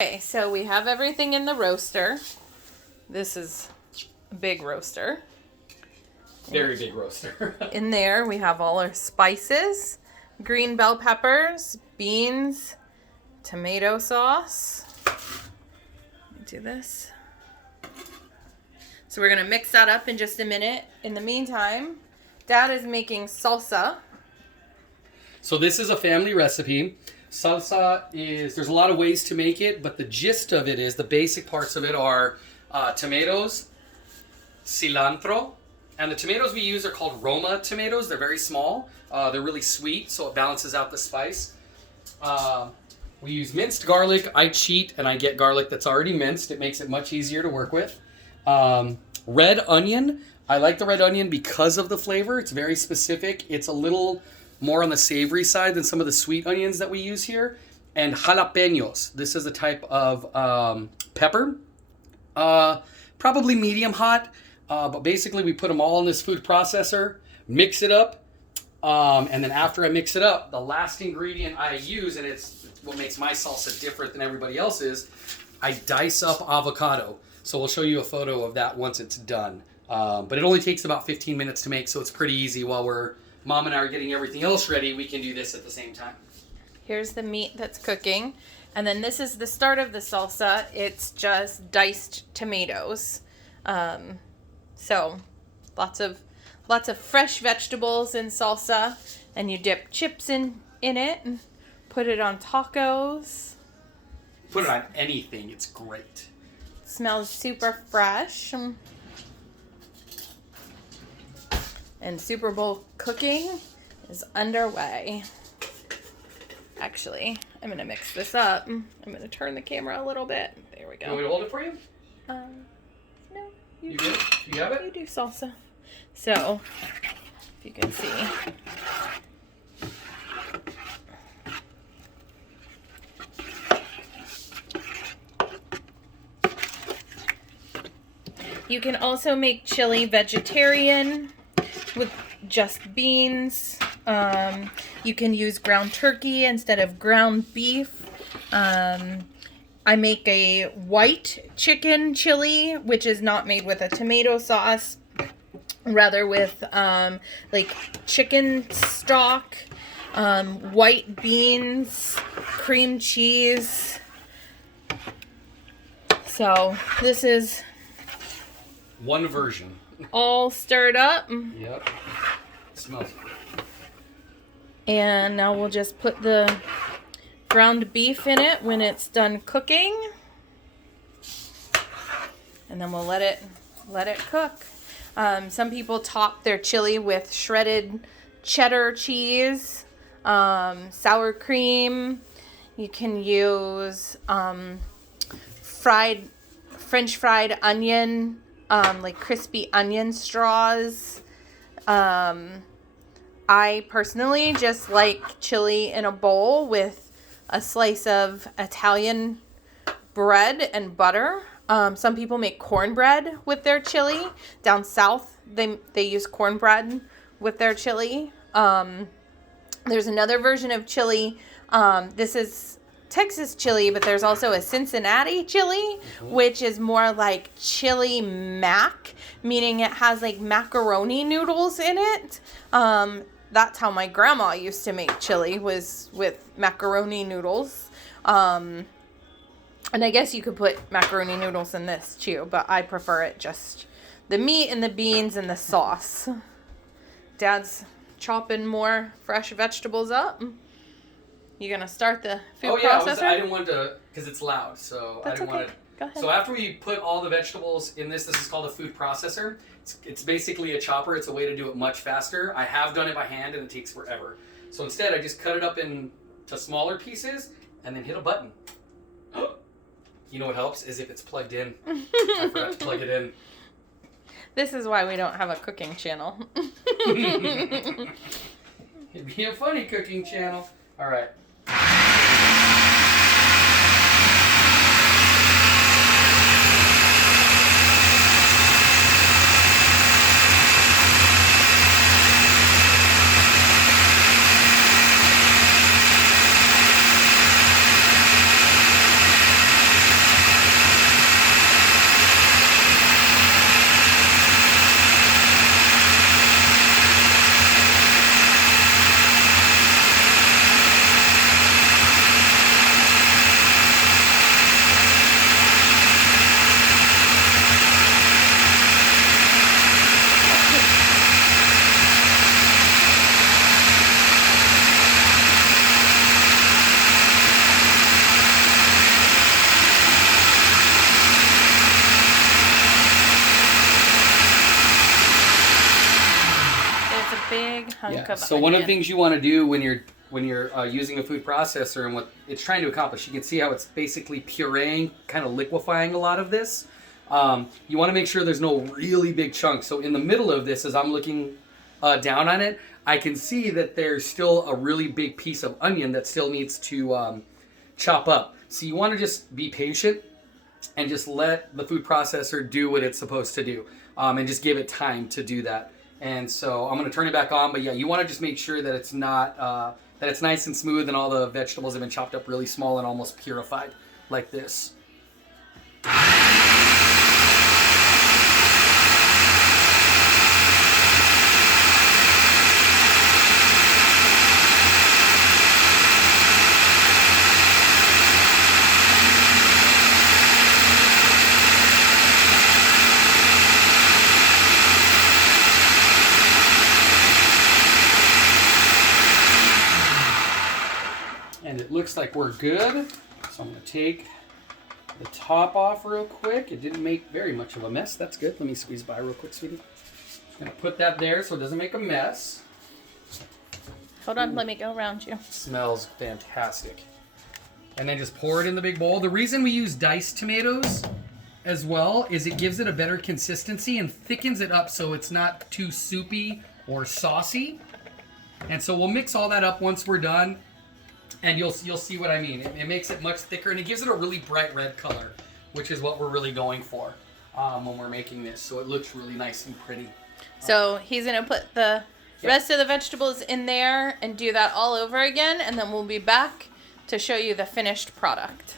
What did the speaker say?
Okay, so we have everything in the roaster. This is a big roaster. Very big roaster. In there, we have all our spices, green bell peppers, beans, tomato sauce. Let me do this. So we're going to mix that up in just a minute. In the meantime, Dad is making salsa. So this is a family recipe. Salsa there's a lot of ways to make it, but the gist of it is, the basic parts of it are tomatoes, cilantro, and the tomatoes we use are called Roma tomatoes. They're very small. They're really sweet, so it balances out the spice. We use minced garlic. I cheat and I get garlic that's already minced. It makes it much easier to work with. Red onion. I like the red onion because of the flavor. It's very specific. It's a little more on the savory side than some of the sweet onions that we use here. And jalapenos. This is a type of pepper. Probably medium hot. But basically we put them all in this food processor, mix it up. And then after I mix it up, the last ingredient I use, and it's what makes my salsa different than everybody else's, I dice up avocado. So we'll show you a photo of that once it's done. But it only takes about 15 minutes to make, so it's pretty easy. While Mom and I are getting everything else ready, we can do this at the same time. Here's the meat that's cooking. And then this is the start of the salsa. It's just diced tomatoes. So lots of fresh vegetables in salsa. And you dip chips in it and put it on tacos. Put it on anything. It's great. Smells super fresh. And Super Bowl cooking is underway. Actually, I'm going to mix this up. I'm going to turn the camera a little bit. There we go. You want me to hold it for you? No. You good? You have it? You do salsa. So, if you can see. You can also make chili vegetarian with just beans. You can use ground turkey instead of ground beef. I make a white chicken chili, which is not made with a tomato sauce, rather with like chicken stock, white beans, cream cheese. So this is one version. All stirred up. Yep. It smells. And now we'll just put the ground beef in it when it's done cooking. And then we'll let it cook. Some people top their chili with shredded cheddar cheese, sour cream. You can use French fried onion, like crispy onion straws. I personally just like chili in a bowl with a slice of Italian bread and butter. Some people make cornbread with their chili. Down south, they use cornbread with their chili. There's another version of chili. This is Texas chili, but there's also a Cincinnati chili, which is more like chili mac, meaning it has like macaroni noodles in it. That's how my grandma used to make chili, was with macaroni noodles. And I guess you could put macaroni noodles in this too, but I prefer it just the meat and the beans and the sauce. Dad's chopping more fresh vegetables up. You gonna start the food processor? I didn't want to, because it's loud, so That's I didn't okay. want to. Go ahead. So after we put all the vegetables in this is called a food processor. It's basically a chopper. It's a way to do it much faster. I have done it by hand and it takes forever. So instead, I just cut it up into smaller pieces and then hit a button. You know what helps is if it's plugged in. I forgot to plug it in. This is why we don't have a cooking channel. It'd be a funny cooking channel. All right. chunk of So one of the onion. things you want to do when you're using a food processor and what it's trying to accomplish, you can see how it's basically pureeing, kind of liquefying a lot of this. You want to make sure there's no really big chunks. So in the middle of this, as I'm looking down on it, I can see that there's still a really big piece of onion that still needs to chop up. So you want to just be patient and just let the food processor do what it's supposed to do, and just give it time to do that. And so I'm going to turn it back on, but yeah, you want to just make sure that it's not that it's nice and smooth and all the vegetables have been chopped up really small and almost purified like this. And it looks like we're good. So I'm going to take the top off real quick. It didn't make very much of a mess. That's good. Let me squeeze by real quick, sweetie. Just going to put that there so it doesn't make a mess. Hold on, let me go around you. Smells fantastic. And then just pour it in the big bowl. The reason we use diced tomatoes as well is it gives it a better consistency and thickens it up so it's not too soupy or saucy. And so we'll mix all that up once we're done. And you'll see what I mean. It makes it much thicker, and it gives it a really bright red color, which is what we're really going for when we're making this. So it looks really nice and pretty. So he's going to put the rest of the vegetables in there and do that all over again, and then we'll be back to show you the finished product.